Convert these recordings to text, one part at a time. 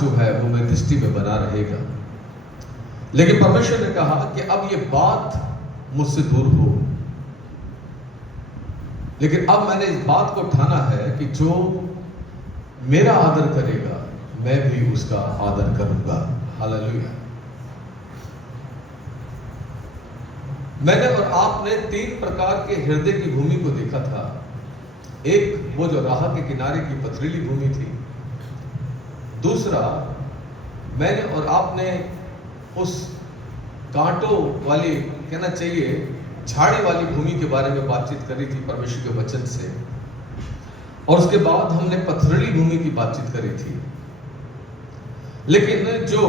जो है वो मेरी दृष्टि में बना रहेगा। लेकिन परमेश्वर ने कहा कि अब ये बात मुझसे दूर हो, लेकिन अब मैंने इस बात को ठाना है कि जो मेरा आदर करेगा मैं भी उसका आदर करूंगा। हालेलुया। मैंने और आपने 3 प्रकार के हृदय की भूमि को देखा था। एक वो जो राह के किनारे की पथरीली भूमि थी। दूसरा, मैंने और आपने उस कांटों वाली, कहना चाहिए झाड़ी वाली भूमि के बारे में बातचीत करी थी परमेश्वर के वचन से। और उसके बाद हमने पथरीली भूमि की बातचीत करी थी। लेकिन जो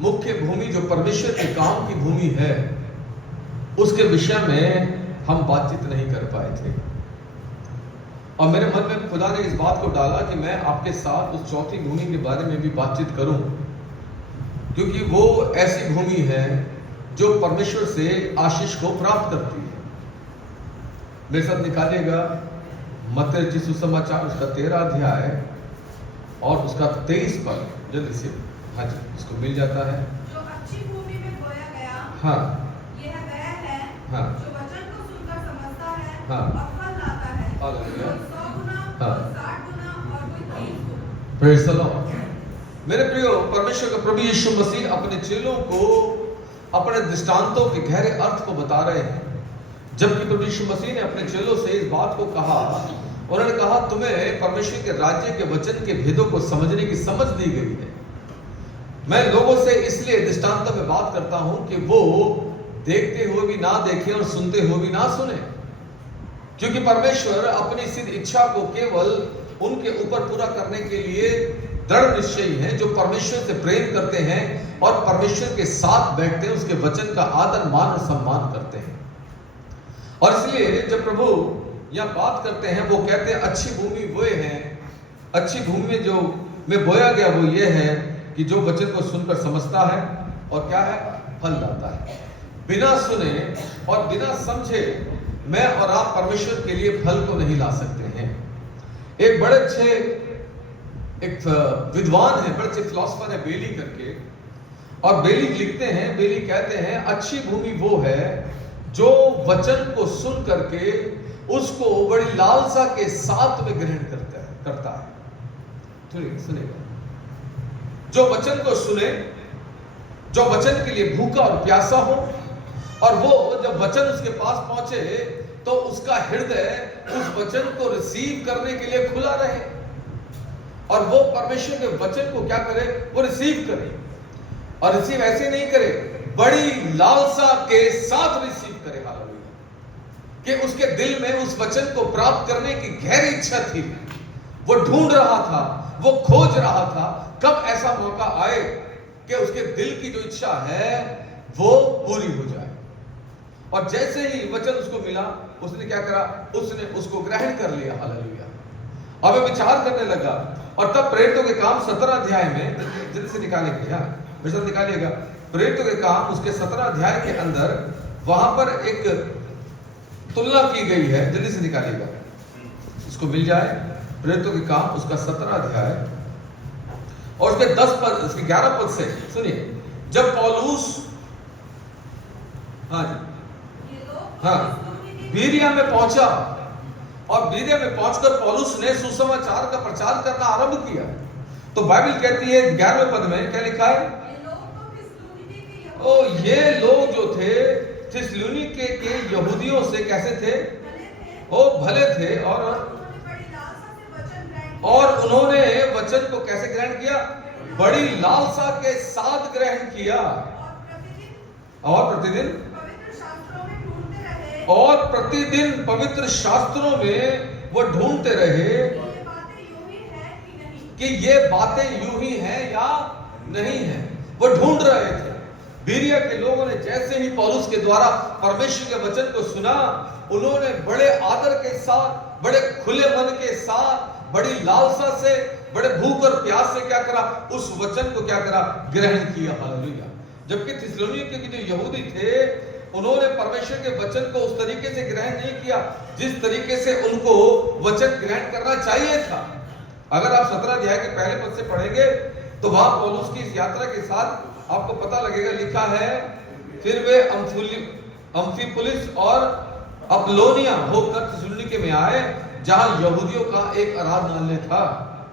मुख्य भूमि, जो परमेश्वर के काम की भूमि है, उसके विषय में हम बातचीत नहीं कर पाए थे। और मेरे मन में खुदा ने इस बात को डाला कि मैं आपके साथ उस चौथी भूमि के बारे में भी बातचीत करूं, क्योंकि वो ऐसी भूमि है जो परमेश्वर से आशीष को प्राप्त करती है। मेरे साथ निकालिएगा मत्ती रचित सुसमाचार उसका 13 अध्याय और उसका 23 पद जल्दी से। हाँ जी, इसको मिल जाता है। जो अच्छी भूमि में बोया गया, हाँ, यह वह है हाँ, जो वचन को सुनकर समझता है हाँ, और फल लाता है, हालेलुया। कोई 100 गुना, हाँ, कोई 60 गुना और कोई 30 गुना। Praise the Lord. मेरे प्रियो, परमेश्वर का प्रभु यीशु मसीह अपने चेलों को अपने दृष्टांतों के गहरे अर्थ को बता रहे हैं। जबकि प्रभु यीशु मसीह ने अपने चेलों से इस बात को कहा, उन्होंने कहा तुम्हें परमेश्वर के राज्य के वचन के भेदों को समझने की समझ दी गई है। मैं लोगों से इसलिए दृष्टांतों में बात करता हूं कि वो देखते हुए भी ना देखें और सुनते हुए भी ना सुने, क्योंकि परमेश्वर अपनी सिद्ध इच्छा को केवल उनके ऊपर पूरा करने के लिए दृढ़ निश्चयी हैं जो परमेश्वर से प्रेम करते हैं और परमेश्वर के साथ बैठते हैं, उसके वचन का आदर मान और सम्मान करते हैं। और इसलिए जब प्रभु यह बात करते हैं, वो कहते हैं अच्छी भूमि वो है, अच्छी भूमि में जो में बोया गया वो ये है कि जो वचन को सुनकर समझता है और क्या है, फल लाता है। बिना सुने और बिना समझे मैं और आप परमेश्वर के लिए फल को नहीं ला सकते हैं। एक बड़े अच्छे एक विद्वान है, बड़े अच्छे फिलोसोफर है बेली करके, और बेली लिखते हैं, बेली कहते हैं अच्छी भूमि वो है जो वचन को सुन करके उसको बड़ी लालसा के साथ में ग्रहण करता है। सुनेगा, जो वचन को सुने, जो वचन के लिए भूखा और प्यासा हो, और वो जब वचन उसके पास पहुंचे तो उसका हृदय उस वचन को रिसीव करने के लिए खुला रहे, और वो परमेश्वर के वचन को क्या करे, वो रिसीव करे। और रिसीव ऐसे नहीं करे, बड़ी लालसा के साथ रिसीव करे। हालेलुया। कि उसके दिल में उस वचन को प्राप्त करने की गहरी इच्छा थी। वो ढूंढ रहा था, वो खोज रहा था कब ऐसा मौका आए कि उसके दिल की जो इच्छा है वो पूरी हो जाए। और जैसे ही वचन उसको मिला, उसने क्या करा, उसने उसको ग्रहण कर लिया। हालेलुया। अब मैं विचार करने लगा, और तब प्रेरितों के काम 17 अध्याय में, जल्दी से निकालेंगे, हाँ निकालिएगा, प्रेरितों के काम उसके 17 अध्याय के अंदर वहां पर एक तुलना की गई है। जल्दी से निकालिएगा, इसको मिल जाए। प्रेरितों के काम उसका 17 अध्याय और उसके 10 पद, उसके 11 पद से सुनिए। जब पौलुस बीरिया में पहुंचा, और बीरिया में पहुंचकर पौलुस ने सुसमाचार का प्रचार करना आरंभ किया, तो बाइबल कहती है 11वें पद में क्या लिखा है, ओ ये लोग जो थे थिस्सलुनीके के यहूदियों से कैसे थे, ओ भले थे, और उन्होंने वचन को कैसे ग्रहण किया, बड़ी लालसा के साथ ग्रहण किया, और प्रतिदिन पवित्र शास्त्रों में वो ढूंढते रहे कि ये बातें यूं ही हैं या नहीं है। वो ढूंढ रहे थे। बीरिया के लोगों ने जैसे ही पौलुस के द्वारा परमेश्वर के वचन को सुना, उन्होंने बड़े आदर के साथ, बड़े खुले मन के साथ, बड़ी लालसा से, बड़े भूख और प्यास से क्या करा, उस वचन को क्या करा, ग्रहण किया। हालेलुया। जबकि थिस्सलुनीके के जो यहूदी थे, उन्होंने परमेश्वर के वचन को उस तरीके से ग्रहण नहीं किया जिस तरीके से उनको वचन ग्रहण करना चाहिए था। अगर आप 17 अध्याय के पहले पद से पढ़ेंगे तो वहां पौलुस की इस यात्रा के साथ आपको पता लगेगा, लिखा है फिर वे अम्फिपुलिस और अपोलोनिया होकर थिस्सलुनीके में आए, जहां यहूदियों का एक आराधनालय था।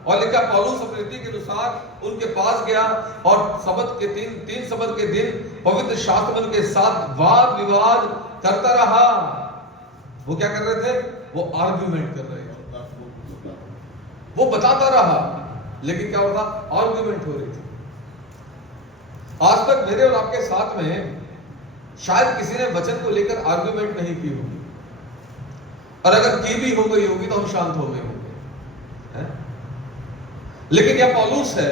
और लिखा, पौलुस अपनी रीति के अनुसार उनके पास गया और सबत के तीन सबत के दिन पवित्र शास्त्र के साथ वाद विवाद करता रहा। वो क्या कर रहे थे? वो आर्ग्यूमेंट कर रहे थे, वो बताता रहा, लेकिन क्या होता? आर्ग्यूमेंट हो रही थी। आज तक मेरे और आपके साथ में शायद किसी ने वचन को लेकर आर्ग्यूमेंट नहीं की होगी, और अगर की भी हो गई होगी तो हम शांत हो गए होंगे, है? लेकिन यह पौलुस है।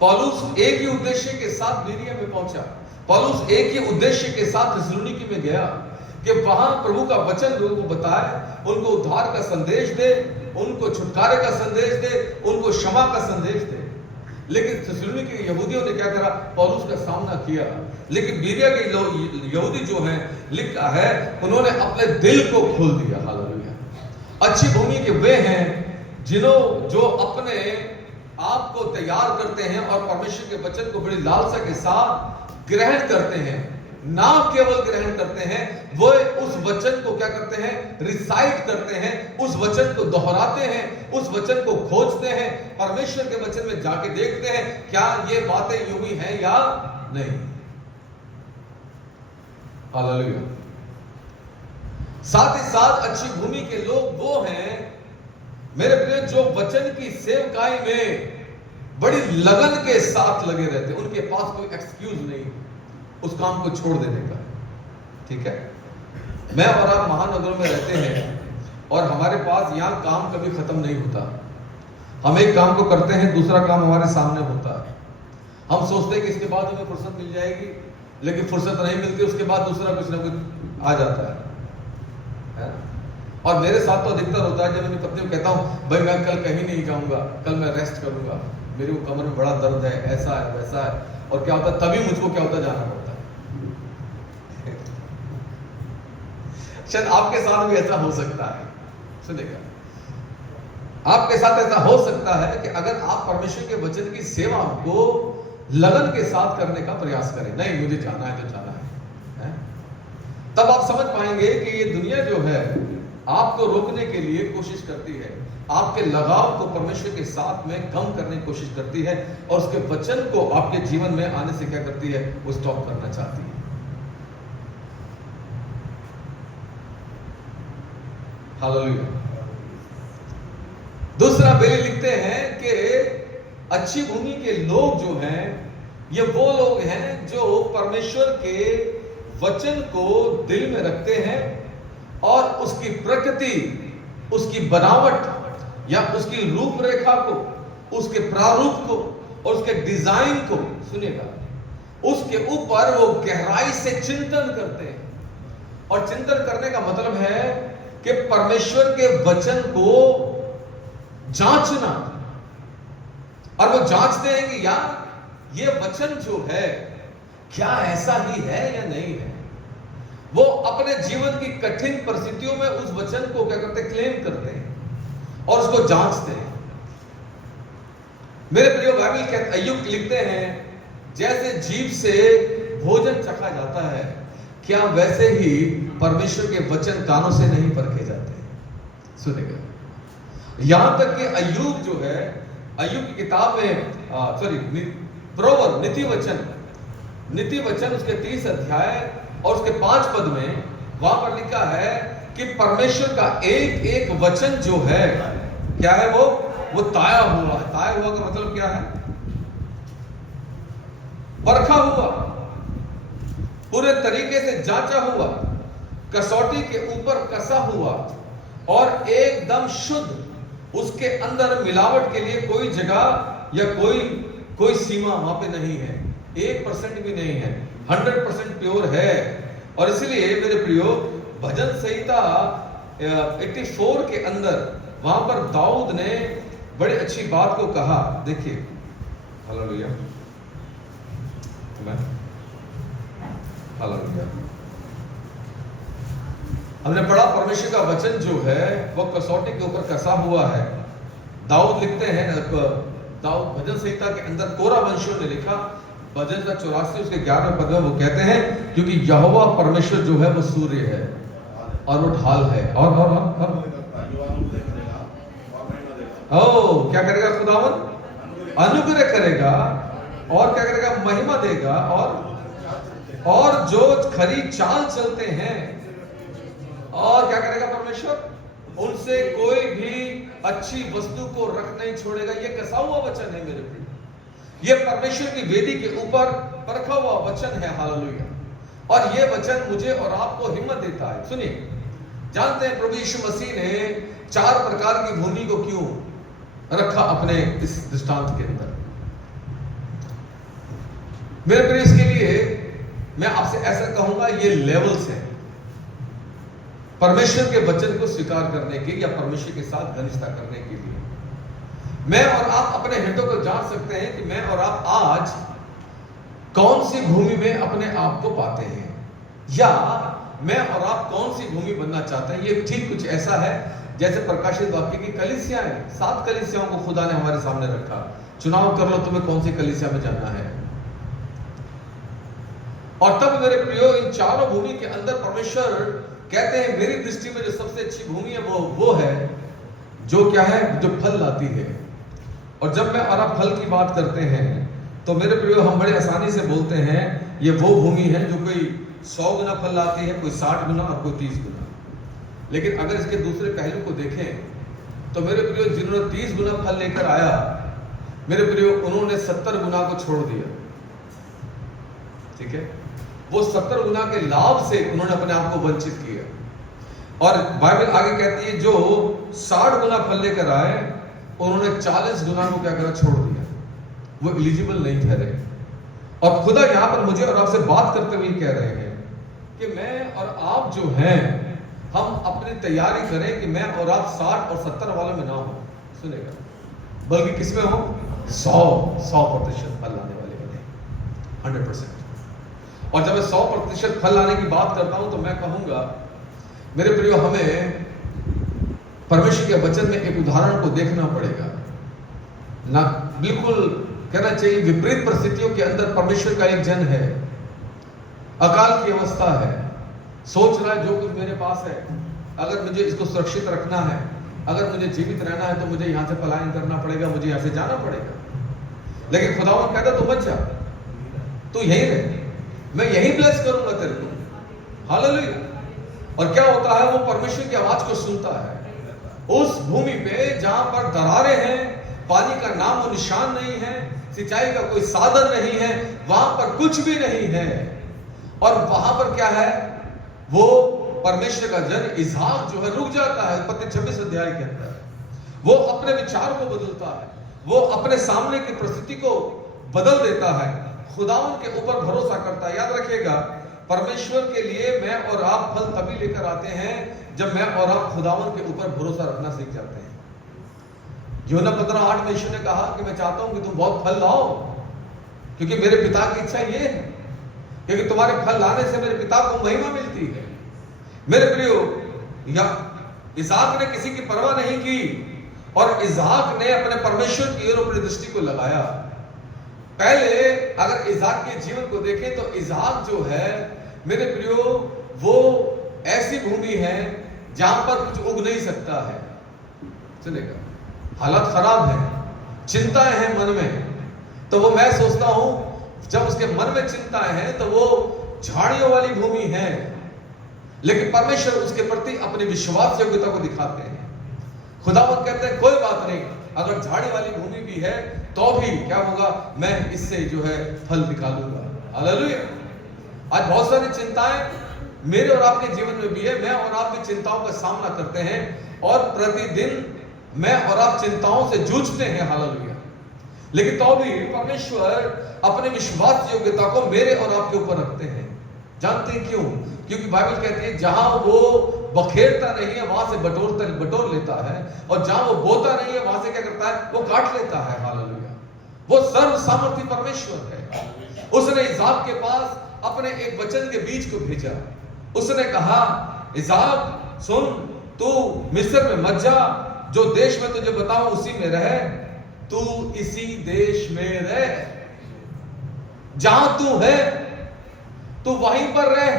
पौलुस एक ही उद्देश्य के साथ बीरिया में पहुंचा। पौलुस एक ही उद्देश्य के साथ थिस्सलुनीके में गया कि वहां प्रभु का वचन लोगों को बताए, उनको उद्धार का संदेश दे, उनको छुटकारे का संदेश दे, उनको क्षमा का संदेश दे। लेकिन थिस्सलुनीके के यहूदियों ने क्या करा? पौलुस का सामना किया। लेकिन बीरिया के यहूदी जो हैं, लिखा है, उन्होंने अपने दिल को खोल दिया। हालेलुया। अच्छी भूमि के वे हैं जो अपने आप को तैयार करते हैं और परमेश्वर के वचन को बड़ी लालसा के साथ ग्रहण करते हैं। ना केवल ग्रहण करते हैं, वो उस वचन को क्या करते हैं? रिसाइट करते हैं, उस वचन को दोहराते हैं, उस वचन को खोजते हैं, परमेश्वर के वचन में जाके देखते हैं क्या ये बातें यूं ही हैं या नहीं। हालेलुया। साथ ही साथ अच्छी भूमि के लोग वो हैं मेरे प्रिय, जो वचन की सेवकाई में बड़ी लगन के साथ लगे रहते। उनके पास कोई एक्सक्यूज नहीं उस काम को छोड़ देने का। ठीक है, मैं और आप महानगरों में रहते हैं और हमारे पास यहां काम कभी खत्म नहीं होता। हम एक काम को करते हैं, दूसरा काम हमारे सामने होता है। हम सोचते हैं कि इसके बाद हमें फुर्सत मिल जाएगी, लेकिन फुर्सत नहीं मिलती, उसके बाद दूसरा कुछ ना कुछ आ जाता है? और मेरे साथ तो अधिकतर होता है, जब मैं पत्नी को कहता हूं भाई मैं कल कहीं नहीं जाऊंगा, कल मैं रेस्ट करूंगा, मेरे को कमर में बड़ा दर्द है, ऐसा है वैसा है, और क्या होता है? तभी मुझको क्या होता? जाना पड़ता है। शायद आपके साथ भी ऐसा हो सकता है। सुनिएगा, आपके साथ ऐसा हो सकता है कि अगर आप परमेश्वर के वचन की सेवा को लगन के साथ करने का प्रयास करें, नहीं मुझे जाना है तो जाना है? तब आप समझ पाएंगे कि ये दुनिया जो है आपको रोकने के लिए कोशिश करती है, आपके लगाव को परमेश्वर के साथ में कम करने की कोशिश करती है, और उसके वचन को आपके जीवन में आने से क्या करती है? वो स्टॉप करना चाहती है। हालेलुया। दूसरा बेली लिखते हैं कि अच्छी भूमि के लोग जो हैं, ये वो लोग हैं जो परमेश्वर के वचन को दिल में रखते हैं और उसकी प्रकृति, उसकी बनावट या उसकी रूपरेखा को, उसके प्रारूप को और उसके डिजाइन को, सुनिएगा, उसके ऊपर वो गहराई से चिंतन करते हैं। और चिंतन करने का मतलब है कि परमेश्वर के वचन को जांचना, और वो जांचते हैं कि यार ये वचन जो है क्या ऐसा ही है या नहीं है। वो अपने जीवन की कठिन परिस्थितियों में उस वचन को क्या करते? क्लेम करते हैं और उसको जांचते हैं। मेरे प्रिय, बाइबल के अय्यूब लिखते हैं, जैसे जीभ से भोजन चखा जाता है, क्या वैसे ही परमेश्वर के वचन कानों से नहीं परखे जाते। सुनेगा, यहां तक कि अय्यूब जो है, अय्यूब की किताब में प्रोवर्ब, नीति वचन उसके 30 अध्याय और उसके 5 पद में वहां पर लिखा है कि परमेश्वर का एक एक वचन जो है क्या है? वो ताया हुआ। ताया हुआ का मतलब क्या है? परखा हुआ, पूरे तरीके से जांचा हुआ, कसौटी के ऊपर कसा हुआ और एकदम शुद्ध। उसके अंदर मिलावट के लिए कोई जगह या कोई सीमा वहां पे नहीं है, 1% भी नहीं है, 100% प्योर है। और इसलिए मेरे प्रियो, भजन संहिता 84 के अंदर वहां पर दाऊद ने बड़ी अच्छी बात को कहा। देखिए, हालेलुया, हालेलुया। हमने पढ़ा परमेश्वर का वचन जो है वो कसौटी के ऊपर कसा हुआ है। दाऊद लिखते हैं दाऊद भजन संहिता के अंदर कोरा वंशियों ने लिखा, भजन का 84 उसके 11वें पद में वो कहते हैं, क्योंकि यहोवा परमेश्वर जो है वो सूर्य है और वो ढाल है और क्या करेगा खुदावन? अनुग्रह करेगा और क्या करेगा? महिमा देगा और जो खरी चाल चलते हैं और क्या करेगा परमेश्वर? उनसे कोई भी अच्छी वस्तु को रख नहीं छोड़ेगा। ये कसा हुआ वचन है मेरे प्रिय, ये परमेश्वर की वेदी के ऊपर परखा हुआ वचन है। हालेलुया। और ये वचन मुझे और आपको हिम्मत देता है। सुनिए, जानते हैं प्रभु यीशु मसीह ने 4 प्रकार की भूमि को क्यों रखा अपने इस दृष्टांत के अंदर? मेरे प्रिय, इसके लिए मैं आपसे ऐसा कहूंगा, ये लेवल्स हैं परमेश्वर के वचन को स्वीकार करने के या परमेश्वर के साथ घनिष्ठता करने के लिए। मैं और आप अपने हितों को जान सकते हैं कि मैं और आप आज कौन सी भूमि में अपने आप को पाते हैं, या मैं और आप कौन सी भूमि बनना चाहते हैं। ये ठीक कुछ ऐसा है जैसे प्रकाशित वाक्य की कलीसियाएं, 7 कलीसियाओं को खुदा ने हमारे सामने रखा। चुनाव कर लो तुम्हें कौन सी कलीसिया में जाना है। और तब मेरे प्रियो, इन चारों भूमि के अंदर परमेश्वर कहते हैं, मेरी दृष्टि में जो सबसे अच्छी भूमि है वो है जो क्या है, जो फल लाती है। और जब मैं और आप फल की बात करते हैं तो मेरे प्रियो, हम बड़े आसानी से बोलते हैं ये वो भूमि है जो कोई 100 गुना फल लाती है, कोई 60 गुना और कोई 30 गुना। लेकिन अगर इसके दूसरे पहलू को देखें तो मेरे प्रियो, जिन्होंने 30 गुना फल लेकर आया, मेरे प्रियो, उन्होंने 70 गुना को छोड़ दिया। ठीक है, वो 70 गुना के लाभ से उन्होंने अपने आप को वंचित किया। और बाइबल आगे कहती है, जो 60 गुना फल लेकर आए उन्होंने 40 गुना को क्या करा, छोड़ दिया। वो एलिजिबल नहीं ठहरे। और खुदा यहां पर मुझे और आपसे बात करते हुए कह रहे हैं कि मैं और आप जो हैं, हम अपनी तैयारी करें कि मैं और आप 60 और 70 वालों में ना हो, सुनेगा, बल्कि किसमें हो? 100% फल लाने वाले बने, 100%। और जब मैं 100% फल लाने की बात करता हूं तो मैं कहूंगा मेरे प्रियो, हमें परमेश्वर के वचन में एक उदाहरण को देखना पड़ेगा ना। बिल्कुल कहना चाहिए विपरीत परिस्थितियों के अंदर परमेश्वर का एक जन है, अकाल की अवस्था है, सोच रहा है जो कुछ मेरे पास है, अगर मुझे इसको सुरक्षित रखना है, अगर मुझे जीवित रहना है तो मुझे यहां से पलायन करना पड़ेगा, मुझे यहां से जाना पड़ेगा। लेकिन खुदावंद कहता तू मत जा, तू यहीं रह, मैं यहीं ब्लेस करूंगा तेरे को। हालेलुया। और क्या होता है, वो परमेश्वर की आवाज को सुनता है। उस भूमि पे जहां पर दरारें हैं, पानी का नाम और निशान नहीं है, सिंचाई का कोई साधन नहीं है, वहां पर कुछ भी नहीं है। और वहां पर क्या है, वो परमेश्वर का जन इसहाक जो है रुक जाता है। उत्पत्ति 26 अध्याय के अंदर वो अपने विचार को बदलता है, वो अपने सामने की परिस्थिति को बदल देता है, खुदावंद के ऊपर भरोसा करता है। याद रखिएगा, परमेश्वर के लिए मैं और आप फल तभी लेकर आते हैं जब मैं और आप खुदावंद के ऊपर भरोसा रखना सीख जाते हैं। यूहन्ना 15:8 में यीशु ने कहा कि मैं चाहता हूं कि तुम बहुत फल लाओ, क्योंकि मेरे पिता की इच्छा ये है, क्योंकि तुम्हारे फल लाने से मेरे पिता को महिमा मिलती है। मेरे प्रियो, इसहाक ने किसी की परवाह नहीं की और इसहाक ने अपने परमेश्वर की ओर अपनी दृष्टि को लगाया। पहले अगर इसहाक के जीवन को देखें तो इसहाक जो है मेरे प्रियो, वो ऐसी भूमि है जहां पर कुछ उग नहीं सकता है। सुनेगा, हालत खराब है, चिंताएं हैं मन में। तो वो मैं सोचता हूं जब उसके मन में चिंताएं हैं तो वो झाड़ियों वाली भूमि है, लेकिन परमेश्वर उसके प्रति अपनी विश्वास योग्यता को दिखाते हैं। खुदावंद कहते हैं कोई बात नहीं, अगर झाड़ी वाली भूमि भी है तो भी क्या होगा, मैं इससे जो है फल निकालूंगा। हालेलुया। आज बहुत सारी चिंताएं मेरे और आपके जीवन में भी है, मैं और आप भी चिंताओं का सामना करते हैं और प्रतिदिन मैं और आप चिंताओं से जूझते हैं। हालेलुया। लेकिन तो भी परमेश्वर अपने विश्वास योग्यता को मेरे और आपके ऊपर रखते हैं। जानते हैं क्यों? क्योंकि बाइबल कहती है जहां वो बखेरता नहीं है वहां से बटोर लेता है, और जहां वो बोता नहीं है वहां से क्या करता है, वो काट लेता है। हालेलुया। वो सर्व सामर्थी परमेश्वर है। उसने इसहाक के पास अपने एक वचन के बीज को भेजा। उसने कहा, इसहाक सुन, तू मिस्र में मत जा, जो देश में तुझे बताऊं उसी में रह, तू इसी देश में रह, जहां तू है तू वहीं पर रह,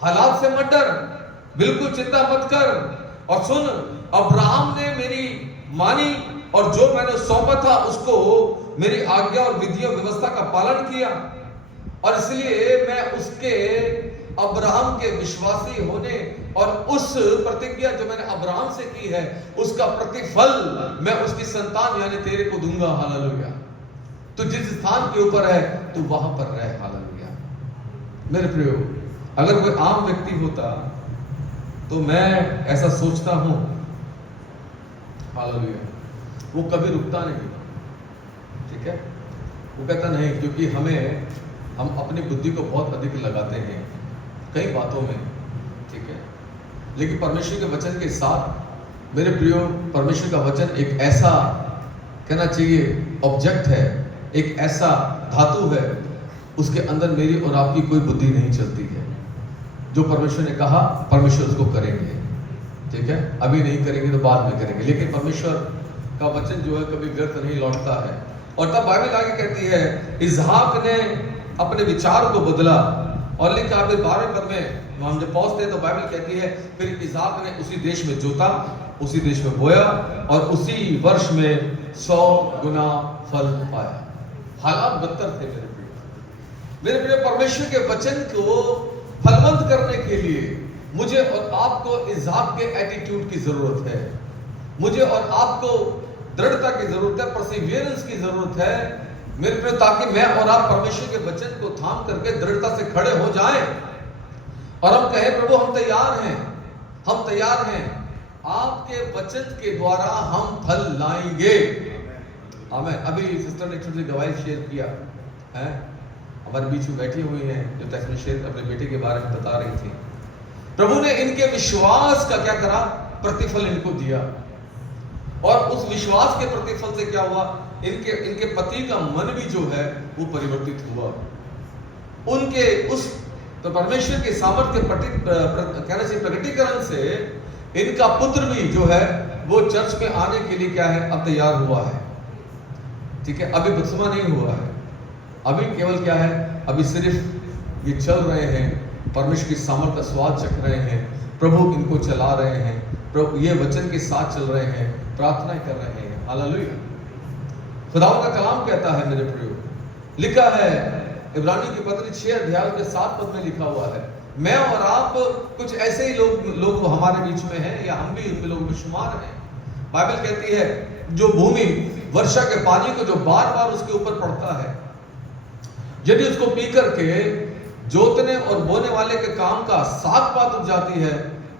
हालात से मत डर, बिल्कुल चिंता मत कर। और सुन, अब्राहम ने मेरी मानी और जो मैंने सौंपा था उसको मेरी आज्ञा और विधि और व्यवस्था का पालन किया, और इसलिए मैं उसके अब्राहम के विश्वासी होने और उस प्रतिज्ञा जो मैंने अब्राहम से की है उसका प्रतिफल मैं उसकी संतान यानी तेरे को दूंगा। हालेलुया। तो जिस स्थान के ऊपर है तू वहां पर रह। हालेलुया। मेरे प्रियो, अगर कोई आम व्यक्ति होता तो मैं ऐसा सोचता हूं, हालेलुया, वो कभी रुकता नहीं। ठीक है, वो कहता नहीं, क्योंकि हम अपनी बुद्धि को बहुत अधिक लगाते हैं कई बातों में। ठीक है, लेकिन परमेश्वर के वचन के साथ मेरे प्रियो, परमेश्वर का वचन एक ऐसा कहना चाहिए ऑब्जेक्ट है, एक ऐसा धातु है, उसके अंदर मेरी और आपकी कोई बुद्धि नहीं चलती है। जो परमेश्वर ने कहा परमेश्वर उसको करेंगे। ठीक है, अभी नहीं करेंगे तो बाद में करेंगे, लेकिन परमेश्वर का वचन जो है कभी व्यर्थ नहीं लौटता है। और तब बाइबल आगे कहती है, इसहाक ने अपने विचार को बदला, और लिखा फिर 12वें पद में हम जब पहुंचते हैं तो बाइबल कहती है, फिर इसहाक ने उसी देश में जोता, उसी देश में बोया और उसी वर्ष में 100 गुना फल पाया। हालात बदतर थे मेरे प्रिय। परमेश्वर के वचन को फलवंत करने के लिए मुझे और आपको इसहाक के एटीट्यूड की जरूरत है, मुझे और आपको दृढ़ता की जरूरत है, परसिवियरेंस की जरूरत है मेरे प्रिय, ताकि मैं और आप परमेश्वर के वचन को थाम करके दृढ़ता से खड़े हो जाएं और हम कहें, प्रभु हम तैयार हैं, हम तैयार हैं, आपके वचन के द्वारा हम फल लाएंगे। आमीन। अभी सिस्टर ने छोटी सी गवाही शेयर किया है, हमारे बीच में बैठी हुई हैं, जो टेक्स्ट में शेयर अपने बेटे के बारे में बता रही थी। प्रभु ने इनके विश्वास का क्या करा, प्रतिफल इनको दिया, और उस विश्वास के प्रतिफल से क्या हुआ, इनके पति का मन भी जो है वो परिवर्तित हुआ। उनके उस तो परमेश्वर के सामर्थ्य कहना चाहिए प्रकटीकरण से इनका पुत्र भी जो है वो चर्च में आने के लिए क्या है, अब तैयार हुआ है। ठीक है, अभी बपतिस्मा नहीं हुआ है, अभी केवल क्या है, अभी सिर्फ ये चल रहे हैं, परमेश्वर की सामर्थ्य स्वाद चख रहे हैं, प्रभु इनको चला रहे हैं, प्रभु ये वचन के साथ चल रहे हैं, प्रार्थना कर रहे हैं। हालेलुया। खुदावंद का कलाम कहता है मेरे प्रियो, लिखा है इब्रानियों की पत्री 6 अध्याय के 7 पद में लिखा हुआ है, मैं और आप कुछ ऐसे ही लोग हमारे बीच में हैं, या हम भी उनके लोगों में शुमार हैं। बाइबल कहती है, जो भूमि वर्षा के पानी को जो बार बार उसके ऊपर पड़ता है, यदि उसको पी करके जोतने और बोने वाले के काम का साग पात उग जाती है,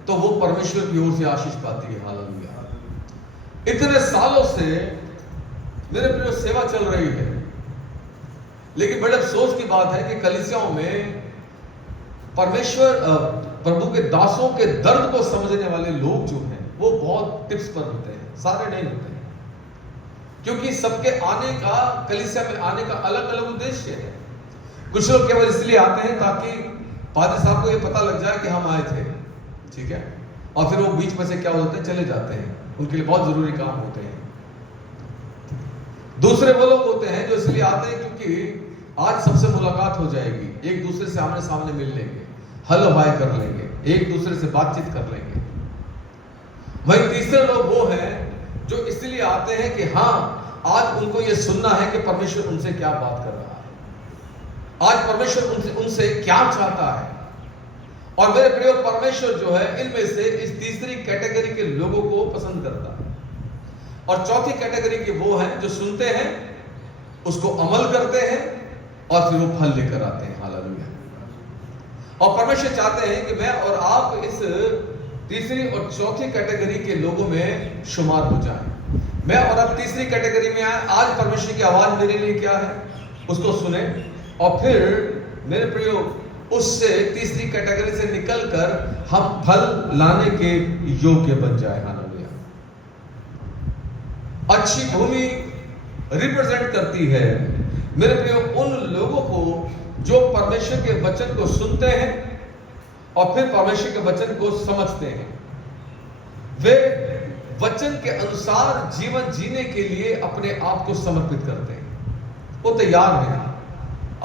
तो वो परमेश्वर की ओर से आशीष पाती है। हालेलुया। इतने सालों से मेरे प्रिय सेवा चल रही है, लेकिन बड़े अफसोस की बात है कि कलीसियाओं में परमेश्वर प्रभु के दासों के दर्द को समझने वाले लोग जो हैं वो बहुत टिप्स पर होते हैं, सारे नहीं होते हैं, क्योंकि सबके आने का, कलीसिया में आने का अलग अलग उद्देश्य है। कुछ लोग केवल इसलिए आते हैं ताकि पादरी साहब को ये पता लग जाए कि हम आए थे, ठीक है, और फिर वो बीच में से क्या होते हैं, चले जाते हैं, उनके लिए बहुत जरूरी काम होते हैं। दूसरे वो लोग होते हैं जो इसलिए आते हैं क्योंकि आज सबसे मुलाकात हो जाएगी, एक दूसरे से आमने सामने मिल लेंगे, हल हाय कर लेंगे, एक दूसरे से बातचीत कर लेंगे। वहीं तीसरे लोग वो हैं जो इसलिए आते हैं कि हाँ, आज उनको ये सुनना है कि परमेश्वर उनसे क्या बात कर रहा है, आज परमेश्वर उनसे क्या चाहता है। और मेरे प्रिय, परमेश्वर जो है इनमें से इस तीसरी कैटेगरी के लोगों को पसंद करता है, और चौथी कैटेगरी के वो हैं जो सुनते हैं, उसको अमल करते हैं और फिर वो फल लेकर आते हैं। हालेलुया। और परमेश्वर चाहते हैं कि मैं और आप इस तीसरी और चौथी कैटेगरी के लोगों में शुमार हो जाएं। मैं और आप तीसरी कैटेगरी में आए। आज परमेश्वर की आवाज मेरे लिए क्या है उसको सुने, और फिर मेरे प्रियो उससे तीसरी कैटेगरी से निकलकर हम फल लाने के योग्य बन जाए। हालेलुया। अच्छी भूमि रिप्रेजेंट करती है मेरे प्रियो उन लोगों को जो परमेश्वर के वचन को सुनते हैं और फिर परमेश्वर के वचन को समझते हैं। वे वचन के अनुसार जीवन जीने के लिए अपने आप को समर्पित करते हैं। वो तैयार है,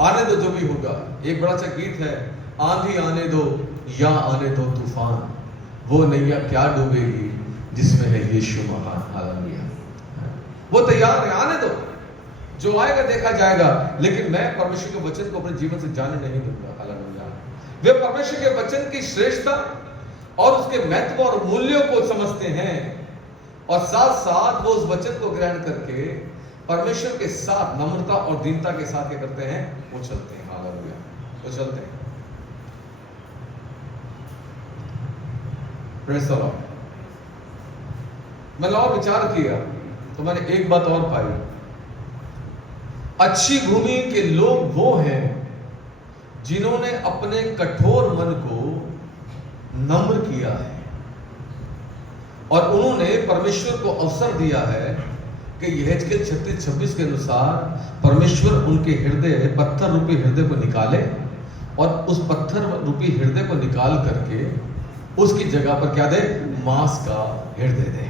आने दो जो भी होगा। एक बड़ा सा गीत है, आंधी आने दो या आने दो तूफान, वो नैया क्या डूबेगी जिसमें है यीशु महान। हालेलुया। वो तैयार है, आने दो, जो आएगा देखा जाएगा, लेकिन मैं परमेश्वर के वचन को अपने जीवन से जाने नहीं दूंगा। हालेलुया। वे परमेश्वर के वचन की श्रेष्ठता और उसके महत्व और मूल्यों को समझते हैं, और साथ साथ वो उस वचन को ग्रहण करके परमेश्वर के साथ नम्रता और दीनता के साथ क्या करते हैं, वो चलते हैं। हालेलुया, वो चलते हैं। Praise the Lord. मैंने और विचार किया तो मैंने एक बात और पाई, अच्छी भूमि के लोग वो हैं जिन्होंने अपने कठोर मन को नम्र किया है, और उन्होंने परमेश्वर को अवसर दिया है कि यहेजकेल 36:26 के अनुसार परमेश्वर उनके हृदय, पत्थर रूपी हृदय को निकाले, और उस पत्थर रूपी हृदय को निकाल करके उसकी जगह पर क्या दे, मांस का हृदय दे।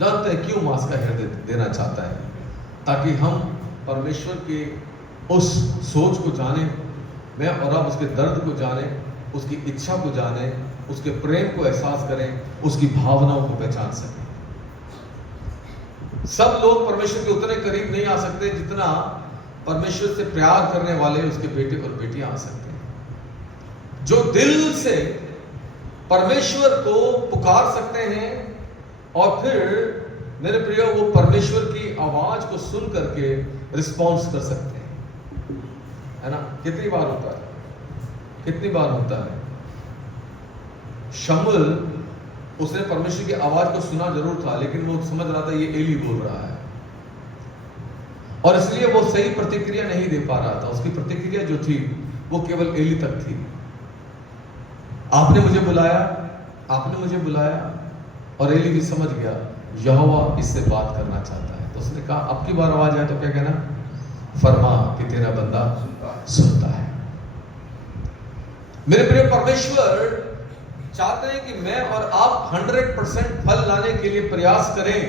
जानते हैं क्यों मांस का हृदय देना चाहता है? ताकि हम परमेश्वर की उस सोच को जाने, मैं और आप उसके दर्द को जाने, उसकी इच्छा को जाने, उसके प्रेम को एहसास करें, उसकी भावनाओं को पहचान सकें। सब लोग परमेश्वर के उतने करीब नहीं आ सकते जितना परमेश्वर से प्यार करने वाले उसके बेटे और बेटियां आ सकते हैं, जो दिल से परमेश्वर को पुकार सकते हैं, और फिर मेरे प्रिय वो परमेश्वर की आवाज को सुन करके रिस्पॉन्स कर सकते हैं, है ना। कितनी बार होता है, कितनी बार होता है, शमूएल उसने परमेश्वर की आवाज को सुना जरूर था, लेकिन वो समझ रहा था ये एली बोल रहा है, और इसलिए वो सही प्रतिक्रिया नहीं दे पा रहा था। उसकी प्रतिक्रिया जो थी वो केवल एली तक थी। आपने मुझे बुलाया, आपने मुझे बुलाया, और एली भी समझ गया यहोवा इससे बात करना चाहता है। तो उसने कहा अब की बार आवाज आए तो क्या कहना, फरमा कि तेरा बंदा सुनता है। मेरे प्रिय, परमेश्वर चाहते हैं कि मैं और आप 100% फल लाने के लिए प्रयास करें,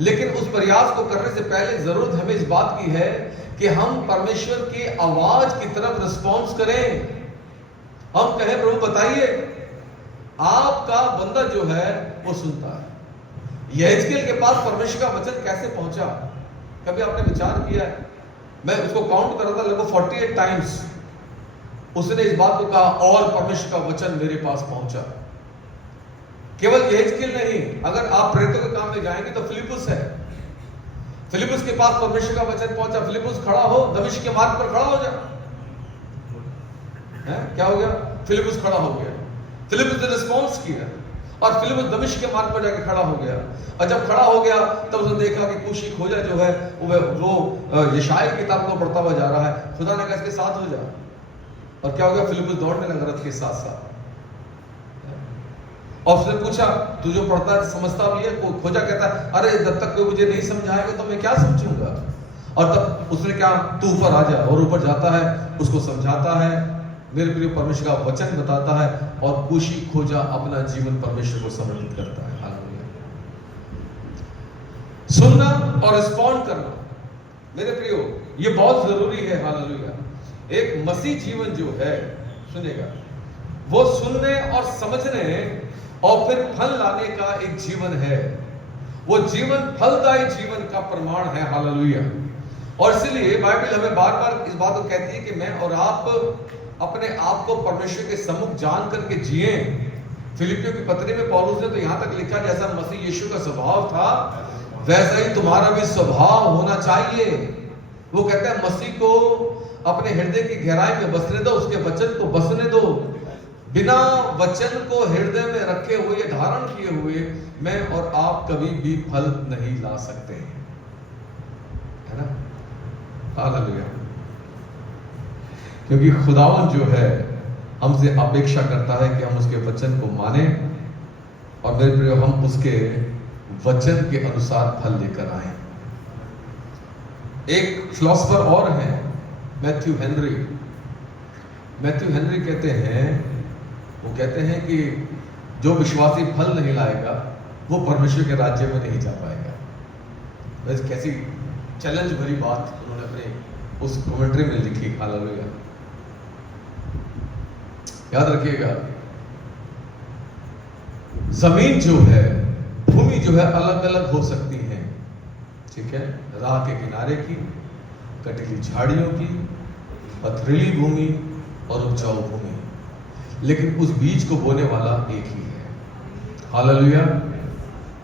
लेकिन उस प्रयास को करने से पहले जरूरत हमें इस बात की है कि हम परमेश्वर की आवाज की तरफ रिस्पॉन्स करें। हम कहें प्रभु बताइए, आपका बंदा जो है वो सुनता है। यहेजकेल के पास परमेश्वर का वचन कैसे पहुंचा, कभी आपने विचार किया है? मैं उसको काउंट कर रहा था, लगभग 48 टाइम्स उसने इस बात को कहा और परमेश्वर का वचन मेरे पास पहुंचा। केवल यहेजकेल नहीं, अगर आप प्रेरितों के काम में जाएंगे तो फिलिप्पुस है, फिलिप्पुस के पास परमेश्वर का वचन पहुंचा। फिलिप्पुस खड़ा हो, दमिश्क के मार्ग पर खड़ा हो जा, है क्या हो गया, फिलिप्पुस खड़ा हो गया। फिलिप्पुस ने रिस्पॉन्स किया, और फिलिप्पुस दमिश्क के मार्ग पर जाके खड़ा हो गया। और जब खड़ा हो गया तब उसने देखा कि कूशी खोजा जो है वो यशायाह की किताब को पढ़ता हुआ जा रहा है। खुदा ने कहा इसके साथ हो जा, और क्या हो गया, फिलिप्पुस दौड़ने लगा रथ के साथ साथ। और उसने पूछा तू जो पढ़ता है समझता भी है? खोजा कहता है अरे जब तक कोई मुझे नहीं समझाएगा तो मैं क्या समझूंगा। और तब उसने क्या, तू ऊपर आ जा, और ऊपर जाता है, उसको समझाता है, मेरे प्रिय परमेश्वर का वचन बताता है, और कूशी खोजा अपना जीवन परमेश्वर को समर्पित करता है। हालेलुया। सुनना और रिस्पॉन्ड करना मेरे प्रियो ये बहुत जरूरी है। हालेलुया। एक मसीह जीवन जो है, सुनेगा, वो सुनने और समझने और फिर फल लाने का एक जीवन है। वो जीवन फलदायी जीवन का प्रमाण है। हालेलुया। और इसलिए बाइबल हमें बार बार इस बात को कहती है कि मैं और आप अपने आप को परमेश्वर के सम्मुख जान करके जिए। फिलिपियों की पत्री में पौलुस ने तो यहां तक लिखा, जैसा मसीह यीशु का स्वभाव था वैसा ही तुम्हारा भी स्वभाव होना चाहिए। वो कहते हैं मसीह को अपने हृदय की गहराई में बसने दो, उसके वचन को बसने दो। बिना वचन को हृदय में रखे हुए, धारण किए हुए मैं और आप कभी भी फल नहीं ला सकते, है ना। हालेलुया। क्योंकि खुदावन जो है हमसे अपेक्षा करता है कि हम उसके वचन को माने, और मेरे प्रिय हम उसके वचन के अनुसार फल लेकर आए। एक फिलोसोफर और हैं, मैथ्यू हेनरी। मैथ्यू हेनरी कहते हैं, वो कहते हैं कि जो विश्वासी फल नहीं लाएगा वो परमेश्वर के राज्य में नहीं जा पाएगा। वैसे कैसी चैलेंज भरी बात उन्होंने अपने उस कमेंट्री में लिखी। हालेलुया। याद रखिएगा, जमीन जो है, भूमि जो है, अलग अलग हो सकती है, ठीक है, राह के किनारे की, कटीली झाड़ियों की, पथरीली भूमि और उपजाऊ भूमि, लेकिन उस बीज को बोने वाला एक ही है। हालेलुया।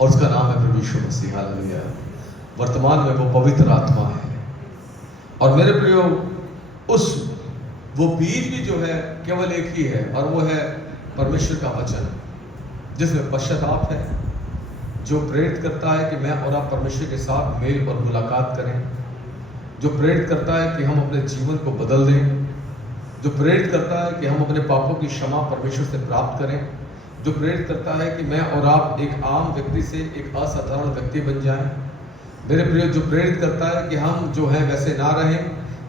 और उसका नाम है प्रभु यीशु मसीह। हालेलुया। वर्तमान में वो पवित्र आत्मा है। और मेरे प्रियो, वो बीज भी जो है केवल एक ही है, और वो है परमेश्वर का वचन, जिसमें पश्चाताप है, जो प्रेरित करता है कि मैं और आप परमेश्वर के साथ मेल और मुलाकात करें, जो प्रेरित करता है कि हम अपने जीवन को बदल दें, जो प्रेरित करता है कि हम अपने पापों की क्षमा परमेश्वर से प्राप्त करें, जो प्रेरित करता है कि मैं और आप एक आम व्यक्ति से एक असाधारण व्यक्ति बन जाएं। मेरे प्रिय, जो प्रेरित करता है कि हम जो है वैसे ना रहें,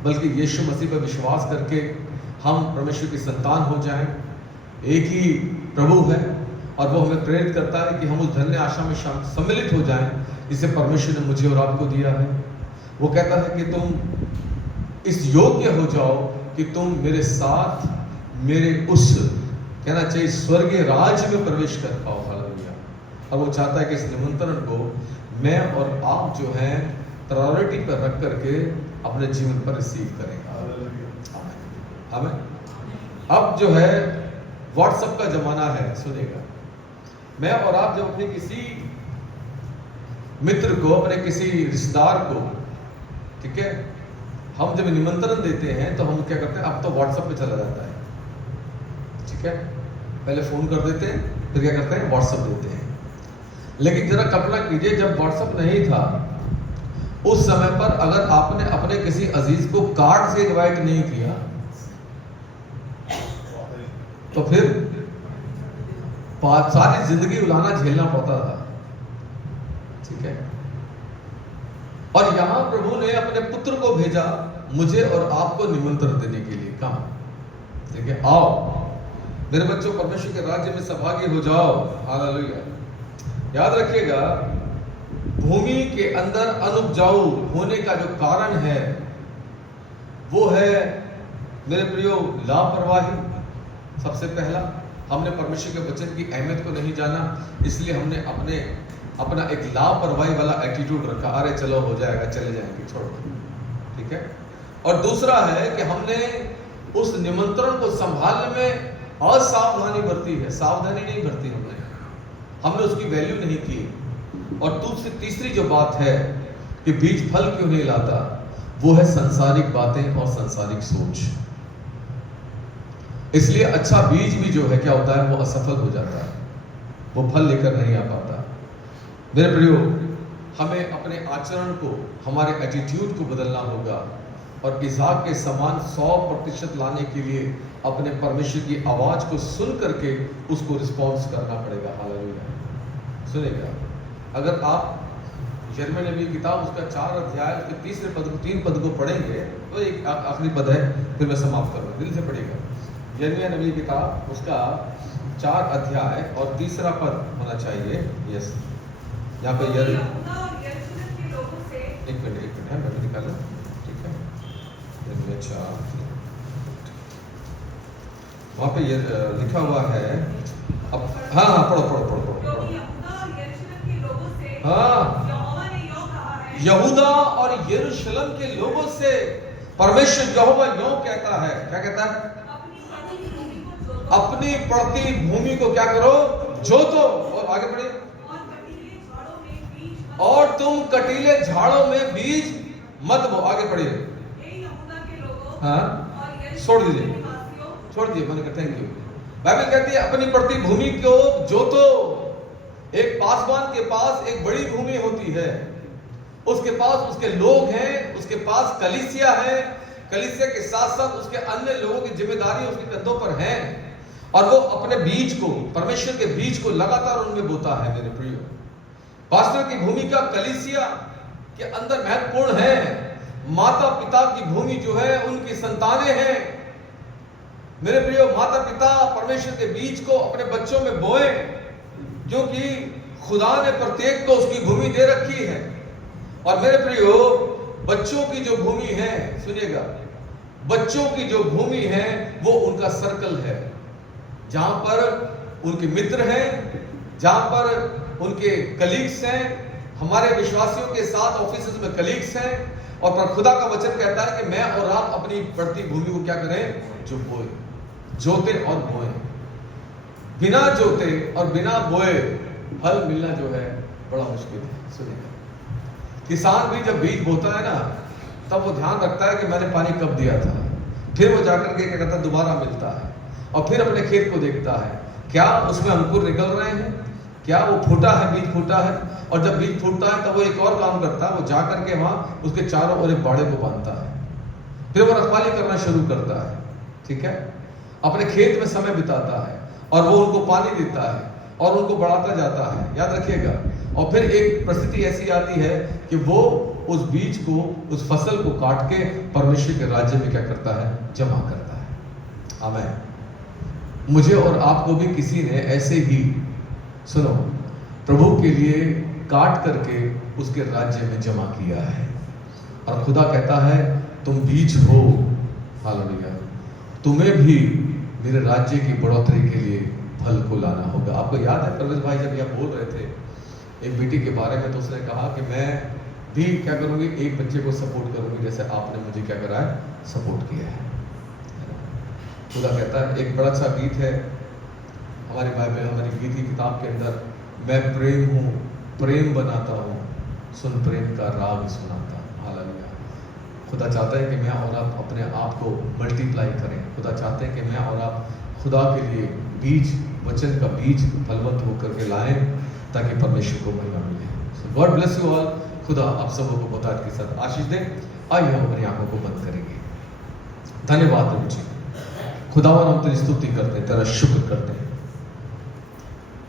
बल्कि यीशु मसीह पर विश्वास करके हम परमेश्वर की संतान हो जाएं। एक ही प्रभु है, और वो हमें प्रेरित करता है कि हम उस धन्य आशा में सम्मिलित हो जाएं जिसे परमेश्वर ने मुझे और आपको दिया है। वो कहता है कि तुम इस योग्य हो जाओ कि तुम मेरे साथ मेरे उस, कहना चाहिए, स्वर्गीय राज्य में प्रवेश कर पाओ। हालेलुया। और वो चाहता है कि इस निमंत्रण को मैं और आप जो है प्रायोरिटी पर रख करके अपने जीवन पर रिसीव करें। आमीन। अब जो है व्हाट्सएप का जमाना है, सुनेगा, मैं और आप जब अपने किसी मित्र को, अपने किसी रिश्तेदार को, ठीक है, हम जब निमंत्रण देते हैं तो हम क्या करते हैं, अब तो व्हाट्सएप पे चला जाता है, ठीक है, पहले फोन कर देते हैं, फिर क्या करते हैं, व्हाट्सएप देते हैं। लेकिन जरा कल्पना कीजिए, जब व्हाट्सएप नहीं था, उस समय पर अगर आपने अपने किसी अजीज को कार्ड से इनवाइट नहीं किया तो फिर सारी जिंदगी उलाना झेलना पड़ता था, ठीक है। और यहां प्रभु ने अपने पुत्र को भेजा मुझे और आपको निमंत्रण देने के लिए। कहा, ठीक है, आओ मेरे बच्चों, परमेश्वर के राज्य में सहभागी हो जाओ। हालेलुया। याद रखिएगा, भूमि के अंदर अनुपजाऊ होने का जो कारण है वो है, मेरे प्रियो, लापरवाही। सबसे पहला, हमने परमेश्वर के वचन की अहमियत को नहीं जाना, इसलिए हमने अपना एक लापरवाही वाला एटीट्यूड रखा, अरे चलो हो जाएगा, चले जाएंगे, छोड़ो, ठीक है। और दूसरा है कि हमने उस निमंत्रण को संभालने में असावधानी बरती है, सावधानी नहीं बरती हमने उसकी वैल्यू नहीं की। और तीसरी जो बात है कि बीज फल क्यों नहीं लाता, वो है संसारिक बातें और संसारिक सोच। इसलिए अच्छा बीज भी जो है क्या होता है, वो असफल हो जाता है, वो फल लेकर नहीं आ पाता। मेरे प्रियो, हमें अपने आचरण को, हमारे एटीट्यूड को बदलना होगा, और इसहाक के समान 100% लाने के लिए अपने परमेश्वर की आवाज को सुन करके उसको रिस्पॉन्स करना पड़ेगा। हालेलुया। सुनेगा, अगर आप यिर्मयाह नबी की किताब उसका 4 अध्याय के तीसरे पद को, 3 पद को पढ़ेंगे तो एक आखिरी पद है, फिर मैं समाप्त करूंगा, दिल से पढ़ेगा। यिर्मयाह नबी की किताब उसका 4 अध्याय और तीसरा पद होना चाहिए। यस, यहाँ पे एक मिनट है, मैं निकाला, ठीक है। वहाँ पे ये लिखा हुआ है, अब हाँ, पढ़ो। हाँ, यहूदा और यरूशलेम के लोगों से परमेश्वर यहोवा यूं कहता है, क्या कहता है, अपनी पड़ती भूमि को क्या करो, जोतो। और आगे बढ़े, और तुम कटीले झाड़ों में बीज मत बो। आगे बढ़िए। हाँ, छोड़ दिए, मैंने कहा थैंक यू। बाइबल कहती है अपनी पड़ती भूमि को जोतो। एक पासवान के पास एक बड़ी भूमि होती है, उसके पास उसके लोग हैं, उसके पास कलीसिया है, कलीसिया के साथ साथ उसके अन्य लोगों की जिम्मेदारी उसके कंधों पर है, और वो अपने बीज को, परमेश्वर के बीज को लगातार उनमें बोता है। मेरे प्रियो, पास्टर की भूमिका कलीसिया के अंदर महत्वपूर्ण है। माता पिता की भूमि जो है उनकी संतानें हैं। मेरे प्रियो, माता पिता परमेश्वर के बीज को अपने बच्चों में बोए, क्योंकि खुदा ने प्रत्येक को उसकी भूमि दे रखी है। और मेरे प्रियो, बच्चों की जो भूमि है, सुनिएगा, बच्चों की जो भूमि है वो उनका सर्कल है, जहां पर उनके मित्र हैं, जहां पर उनके कलीग्स हैं, हमारे विश्वासियों के साथ ऑफिस में कलीग्स हैं। और पर खुदा का वचन कहता है कि मैं और आप अपनी बढ़ती भूमि को क्या करें? जो बोए, जोते और बोए। बिना जोते और बिना बोए फल मिलना जो है बड़ा मुश्किल है। सुनिएगा, किसान भी जब बीज बोता है ना, तब वो ध्यान रखता है कि मैंने पानी कब दिया था। फिर वो जाकर के क्या करता है? दोबारा मिलता है और फिर अपने खेत को देखता है, क्या उसमें अंकुर निकल रहे हैं, क्या वो फूटा है, बीज फूटा है। और जब बीज फूटता है तब वो एक और काम करता है, वो जाकर के वहां उसके चारों ओर एक बाड़े को बांधता है, फिर वो रखवाली करना शुरू करता है। ठीक है, अपने खेत में समय बिताता है और वो उनको पानी देता है और उनको बढ़ाता जाता है, याद रखिएगा। और फिर एक परिस्थिति ऐसी आती है कि वो उस बीज को, उस फसल को काट के परमेश्वर के राज्य में क्या करता है? जमा करता है। आमीन। मुझे और आपको भी किसी ने ऐसे ही, सुनो, प्रभु के लिए काट करके उसके राज्य में जमा किया है। और खुदा कहता है तुम बीज हो, हालेलुया, तुम्हें भी मेरे राज्य की बढ़ोतरी के लिए फल को लाना होगा। आपको याद है प्रवेश भाई जब यह बोल रहे थे एक बेटी के बारे में, तो उसने कहा कि मैं भी क्या करूंगी, एक बच्चे को सपोर्ट करूंगी जैसे आपने मुझे क्या करा है? सपोर्ट किया है। खुदा कहता है, एक बड़ा अच्छा गीत है हमारी बाइबल, हमारी गीत की किताब के अंदर, मैं प्रेम हूँ, प्रेम बनाता हूँ, सुन प्रेम का राग सुनाता हूँ। हालेलुया। खुदा चाहता है कि मैं और आप अपने आप को मल्टीप्लाई करें। खुदा चाहते हैं कि मैं और आप खुदा के लिए बीज, वचन का बीज फलवंत होकर के लाएं, ताकि परमेश्वर को महिमा मिले। God bless you all. खुदा आप सबों को बहुत के साथ आशीष दे। आइए हम अपनी आंखों को बंद करेंगे। धन्यवाद प्रभु जी, खुदावन हम तेरी स्तुति करते हैं, तेरा शुक्र करते हैं।